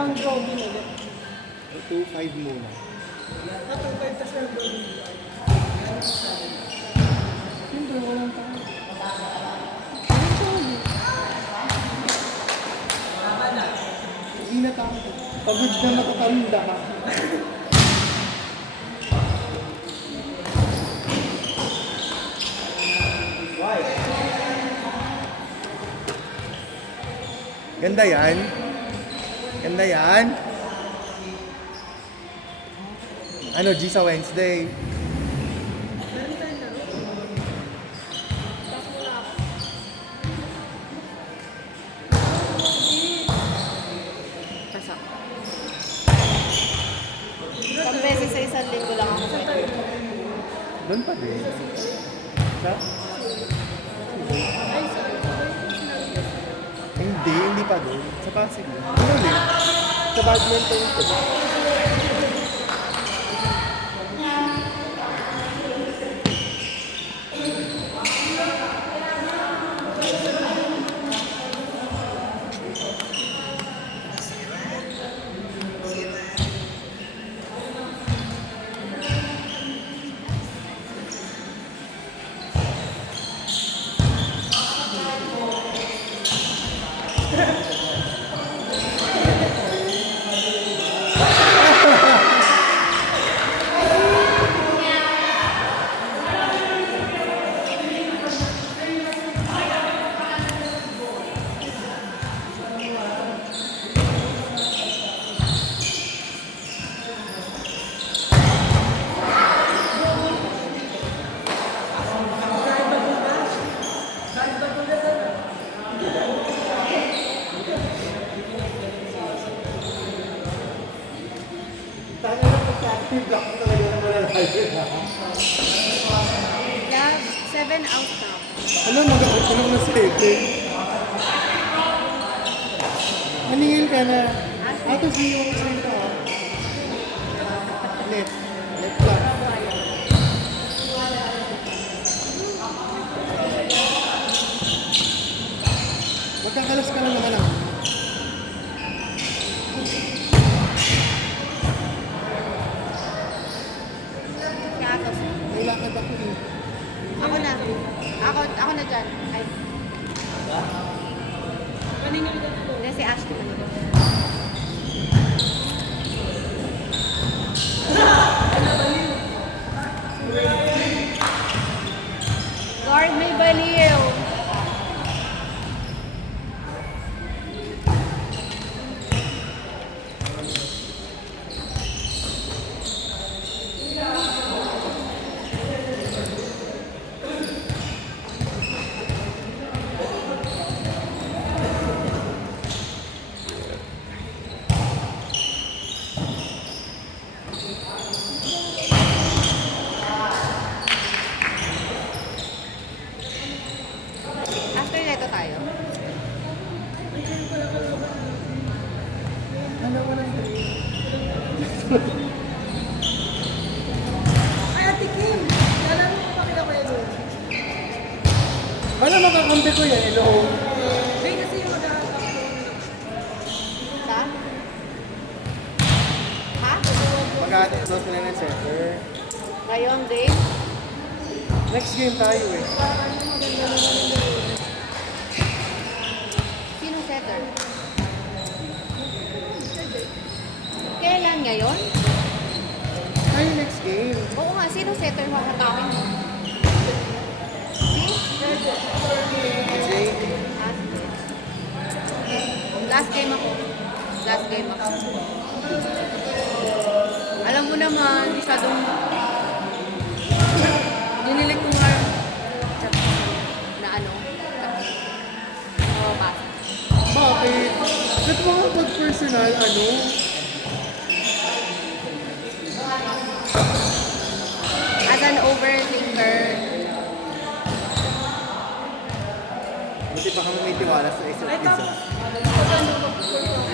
round robin ulit. 2-5 muna. 2-5 tas round robin. Siyempre, walang tayo. Hindi na tayo. Pagod na matatanda ka. Ganda yan. Ganda yan. Ano, G sa Wednesday? Meron tayong laro. Tapos muna ako. Pasok. Isang beses sa isang linggo lang ako pwede. Doon pa din. Sa? Ay, sorry. Hindi pa doon. Sa Pasig. Ano ulit? Sa badminton ko. Yeah, 7 out now. Ano, mag-out ka lang na 7. Maningil ka na. Ato siyo ko sa ito. Net. Net lang. Magkakalas ka lang naman ah. Kaya ako. May lakad ako eh. Ako na. Ako na dyan. Ay, Maningil ka po. hindi si Ashley maningil. Guard, may baliw. After neto tayo. Ano ko lang Ay, Ate Kim! Lalaro ko pa kita kuya doon. Ano makakampi ko yan? Hello? Hindi kasi yung mag-aatap. Sa? Ha? Mag-aatid daw sila ng setter. Ngayon, Dave? Next game tayo eh. Sino setter? Kailan ngayon? Tayo next game. Oo nga, sino setter makakawin mo? Si? Okay? Last game ako. Last game ako. Alam mo naman, masyadong dinilig ko nga na ano. Oo, pa. Bakit? Ba't mga pag-personal, ano? As an overthinker, Buti pa kami may tiwala sa isa't Ay, isa. tapos, paano mag-perform?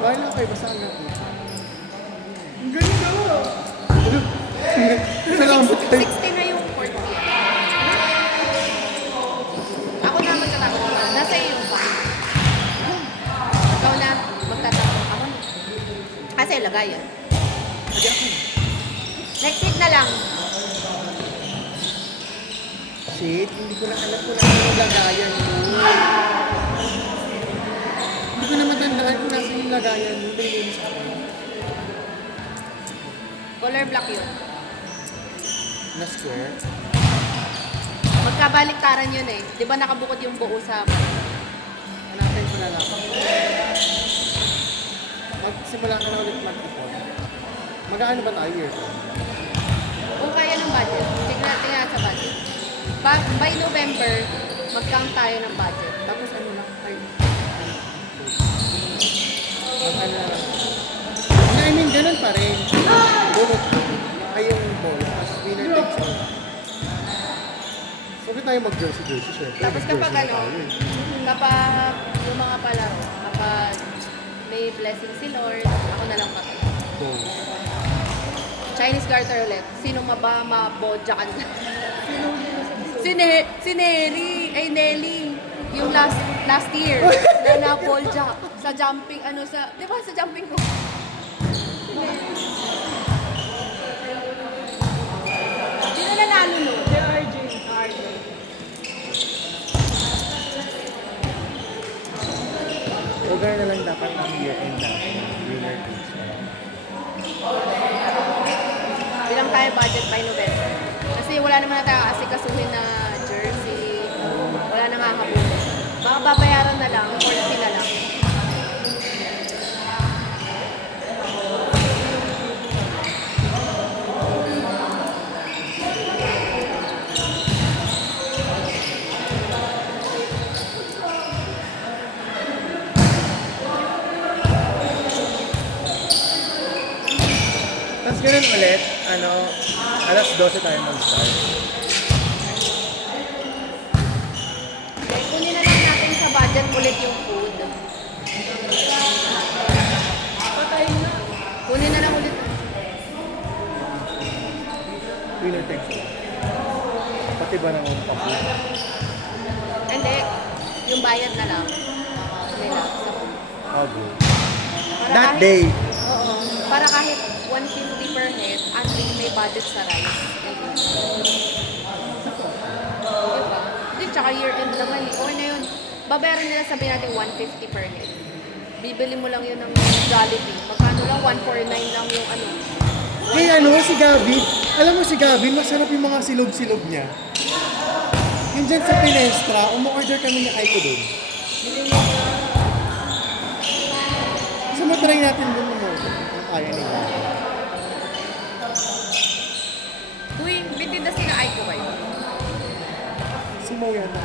Bahala kayo, basta ang natin. Ang galing daw. Salamat kayo. 60 na yung court ko. Ako na magtatakot. Nasa iyo ba? Ikaw na magtatakot. sa'yo lagay yan. Hindi ako. Next week na lang. Shit, hindi ko na alam kung nasa yung lagayan mo. Hindi ko na matandaan kung nasa yung lagayan mo. Nilinis ako. Color black yun. Na square. Magkabaliktaran yun eh. Di ba nakabukod yung buo sa... Hanapin ko na lang. Magsimula ka na ulit mag-ipon. Mag-ano ba tayo year? Kung kaya ng budget, tingnan natin sa budget. By November, mag-count tayo ng budget. Tapos ano lang? Ay. Mag-ano na lang. I mean, ganun pa rin. Bunot. Ay yung bola. Tapos winner takes all. Huwag tayo mag-jersey, syempre. Tapos kapag Mag-jersey na ano, tayo eh. kapag yung mga palaro, kapag may blessing si Lord, ako na lang kapag. Go. Chinese garter ulit. Sino mabodja ka na? Si Nelly. Ay, Nelly. Yung last year, na na-bodja sa jumping, di ba sa jumping ko? Sino nanalo no? Si RJ. Over na lang dapat ang year-end na winner takes all. Bilang tayo budget by November. Kasi wala naman na tayo asikasuhin na jersey. Wala na nga kabuti. Baka babayaran na lang, 40 na lang. Tapos ganun ulit, alas 12 tayo mag-start. Kunin na lang natin sa budget ulit yung food. Patayin na. Kunin na lang ulit. Winner takes all. Pati ba nang umpak? Hindi. Yung bayad na lang. Nila sa food. Oh, good. Para That kahit- day. Oo. Para kahit 150 per head, at least may budget sa rice. Diba? Di, tsaka year-end naman eh. Okay na yun. Babayaran nila, sabihin natin 150 per head. Bibili mo lang yun ng Jollibee. Magkano lang? 149 lang yung ano. Hey, si Gavin. Alam mo si Gavin, masarap yung mga silog-silog niya. Yun dyan sa Pinestra, umu-order kami ni Aiko doon. So, matry natin doon mo. Ang kaya nila. Tuwing bitindas ka na ay ko kayo. Si Mo yan na.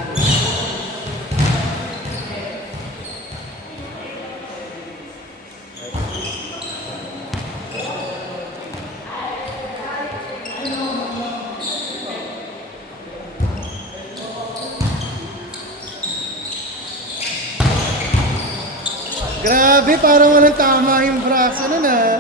Grabe, parang walang tama yung braso nun ah.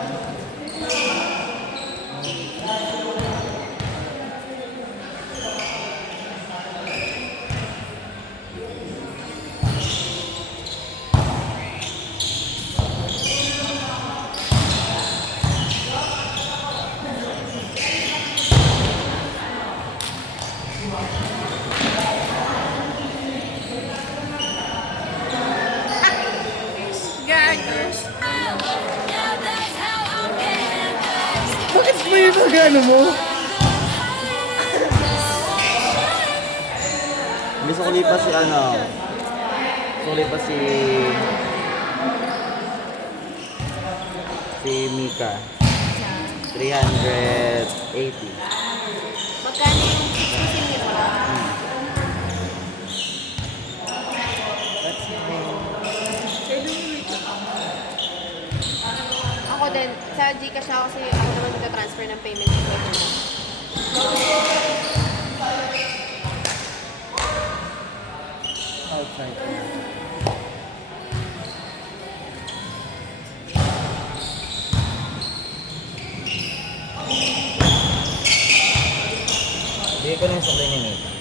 Gaggers. Bakit ba yung ano mo? Gusto ko lipas si Gusto ko lipas si Mika. 380. Magkano yung sisingin mo? That's Ako din, sa Gcash ako kasi ako naman magka-transfer ng payment ko. Outside. Hindi ko na yung saklay ni Mika.